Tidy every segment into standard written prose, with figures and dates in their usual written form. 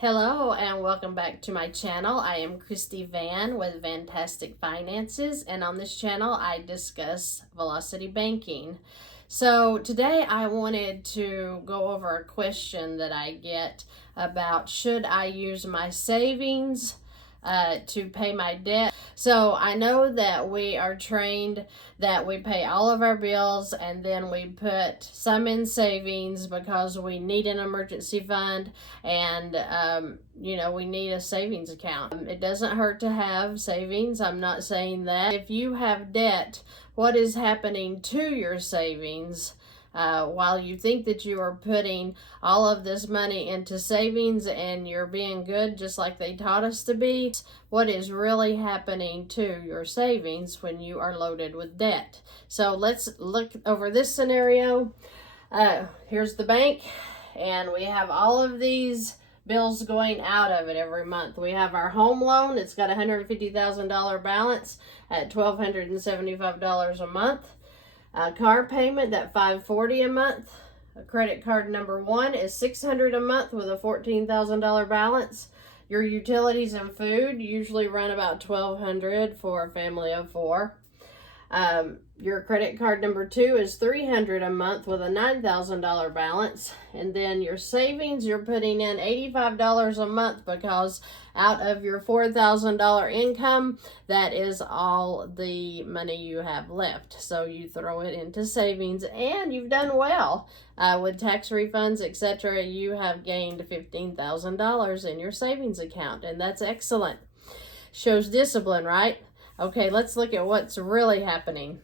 Hello and welcome back to my channel. I am Christy Vann with VANNtastic Finances, and on this channel I discuss velocity banking. So today I wanted to go over a question that I get about should I use my savings to pay my debt. So I know that we are trained that we pay all of our bills and then we put some in savings because we need an emergency fund and we need a savings account. It doesn't hurt to have savings. I'm not saying that. If you have debt, what is happening to your savings? While you think that you are putting all of this money into savings and you're being good just like they taught us to be, what is really happening to your savings when you are loaded with debt? So let's look over this scenario. Here's the bank, and we have all of these bills going out of it every month. We have our home loan. It's got a $150,000 balance at $1,275 a month. A car payment at $540 a month. A credit card number one is $600 a month with a $14,000 balance. Your utilities and food usually run about $1,200 for a family of four. Your credit card number two is $300 a month with a $9,000 balance. And then your savings, you're putting in $85 a month because out of your $4,000 income, that is all the money you have left. So you throw it into savings and you've done well. With tax refunds, etc., you have gained $15,000 in your savings account, and that's excellent. Shows discipline, right? Okay, let's look at what's really happening.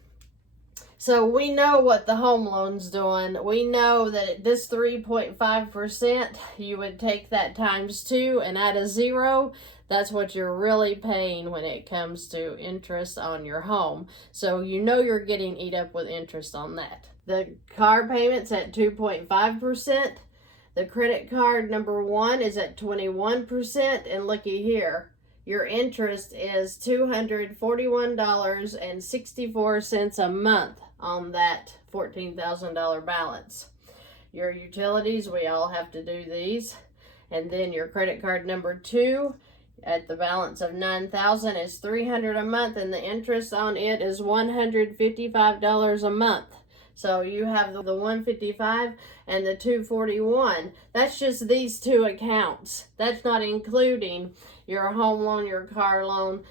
So we know what the home loan's doing. We know that at this 3.5%, you would take that times 2 and add a 0. That's what you're really paying when it comes to interest on your home. So you know you're getting eat up with interest on that. The car payment's at 2.5%. The credit card number one is at 21%. And looky here. Your interest is $241.64 a month on that $14,000 balance. Your utilities, we all have to do these. And then your credit card number two at the balance of $9,000 is $300 a month, and the interest on it is $155 a month. So you have the $155 and the $241. That's just these two accounts. That's not including your home loan, your car loan,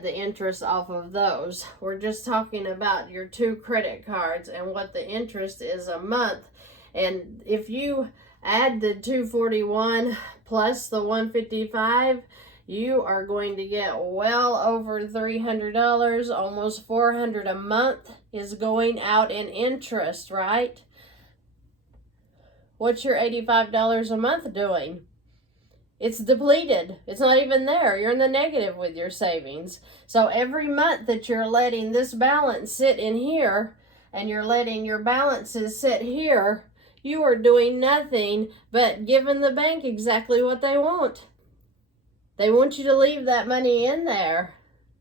the interest off of those. We're just talking about your two credit cards and what the interest is a month. And if you add the $241 plus the $155, you are going to get well over $300, almost $400 a month is going out in interest, right? What's your $85 a month doing? It's depleted. It's not even there. You're in the negative with your savings. So every month that you're letting this balance sit in here and you're letting your balances sit here, you are doing nothing but giving the bank exactly what they want. They want you to leave that money in there.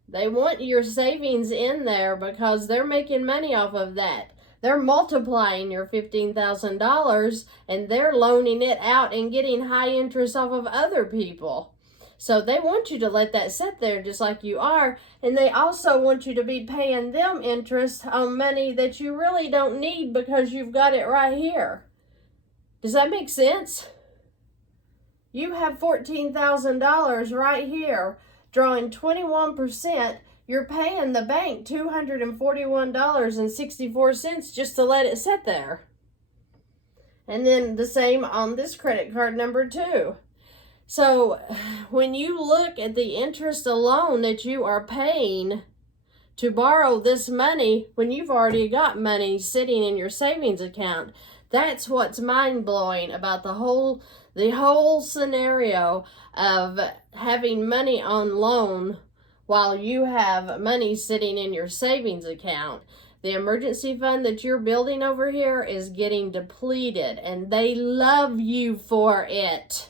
They want your savings in there because they're making money off of that. They're multiplying your $15,000 and they're loaning it out and getting high interest off of other people. So they want you to let that sit there just like you are. And they also want you to be paying them interest on money that you really don't need because you've got it right here. Does that make sense? You have $14,000 right here, drawing 21%. You're paying the bank $241.64 just to let it sit there. And then the same on this credit card number two. So when you look at the interest alone that you are paying to borrow this money, when you've already got money sitting in your savings account, that's what's mind-blowing about the whole scenario of having money on loan while you have money sitting in your savings account. The emergency fund that you're building over here is getting depleted, and they love you for it.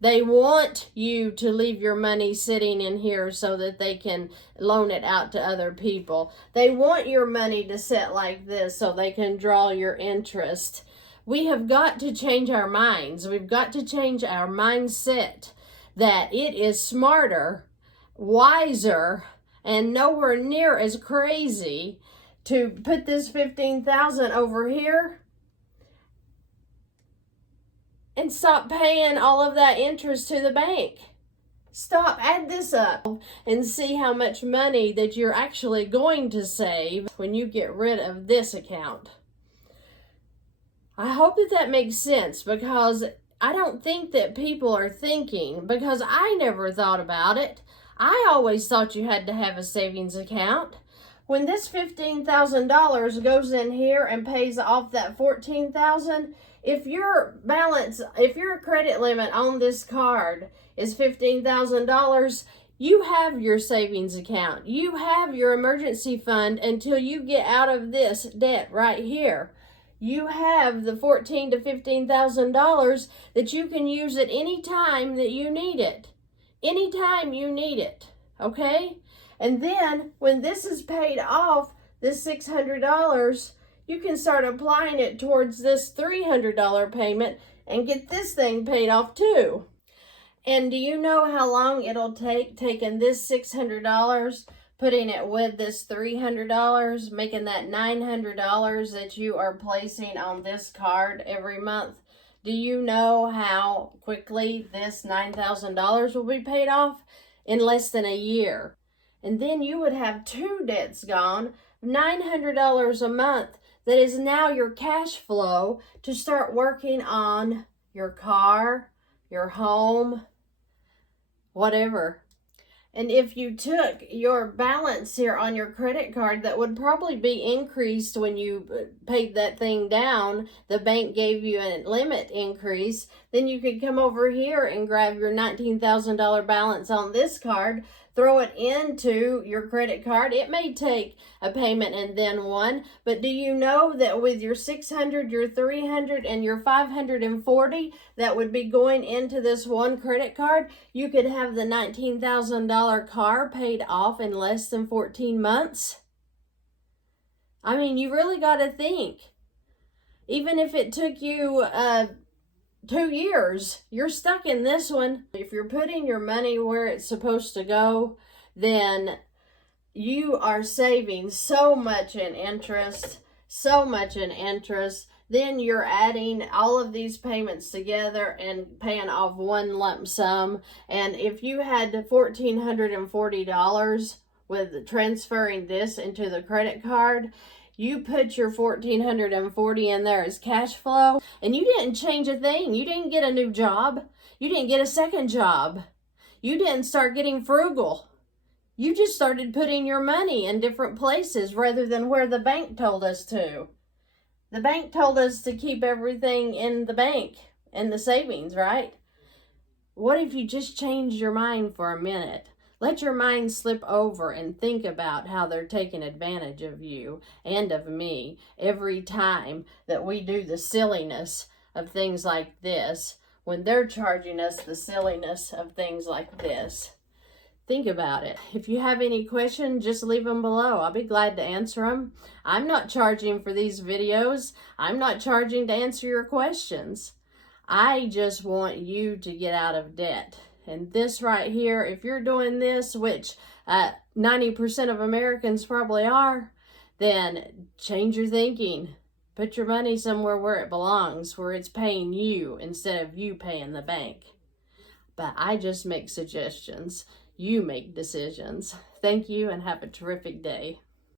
They want you to leave your money sitting in here so that they can loan it out to other people. They want your money to sit like this so they can draw your interest. We have got to change our minds. We've got to change our mindset that it is smarter, wiser, and nowhere near as crazy to put this $15,000 over here and stop paying all of that interest to the bank. Stop, add this up, and see how much money that you're actually going to save when you get rid of this account. I hope that that makes sense, because I don't think that people are thinking, because I never thought about it. I always thought you had to have a savings account. When this $15,000 goes in here and pays off that $14,000, if your credit limit on this card is $15,000, you have your savings account. You have your emergency fund until you get out of this debt right here. You have the $14,000 to $15,000 that you can use at any time that you need it. Anytime you need it, okay? And then when this is paid off, this $600, you can start applying it towards this $300 payment and get this thing paid off too. And do you know how long it'll take taking this $600, putting it with this $300, making that $900 that you are placing on this card every month? Do you know how quickly this $9,000 will be paid off? In less than a year. And then you would have two debts gone, $900 a month, that is now your cash flow to start working on your car, your home, whatever. And if you took your balance here on your credit card, that would probably be increased when you paid that thing down. The bank gave you a limit increase. Then you could come over here and grab your $19,000 balance on this card, throw it into your credit card. It may take a payment and then one, but do you know that with your $600, your $300, and your $540 that would be going into this one credit card, you could have the $19,000 car paid off in less than 14 months? I mean, you really got to think. Even if it took you 2 years, you're stuck in this one. If you're putting your money where it's supposed to go, then you are saving so much in interest, Then you're adding all of these payments together and paying off one lump sum. And if you had $1,440 with transferring this into the credit card, you put your $1,440 in there as cash flow, and you didn't change a thing. You didn't get a new job. You didn't get a second job. You didn't start getting frugal. You just started putting your money in different places rather than where the bank told us to. The bank told us to keep everything in the bank and the savings, right? What if you just changed your mind for a minute? Let your mind slip over and think about how they're taking advantage of you and of me every time that we do the silliness of things like this, when they're charging us the silliness of things like this. Think about it. If you have any questions, just leave them below. I'll be glad to answer them. I'm not charging for these videos. I'm not charging to answer your questions. I just want you to get out of debt. And this right here, if you're doing this, which 90% of Americans probably are, then change your thinking. Put your money somewhere where it belongs, where it's paying you instead of you paying the bank. But I just make suggestions. You make decisions. Thank you and have a terrific day.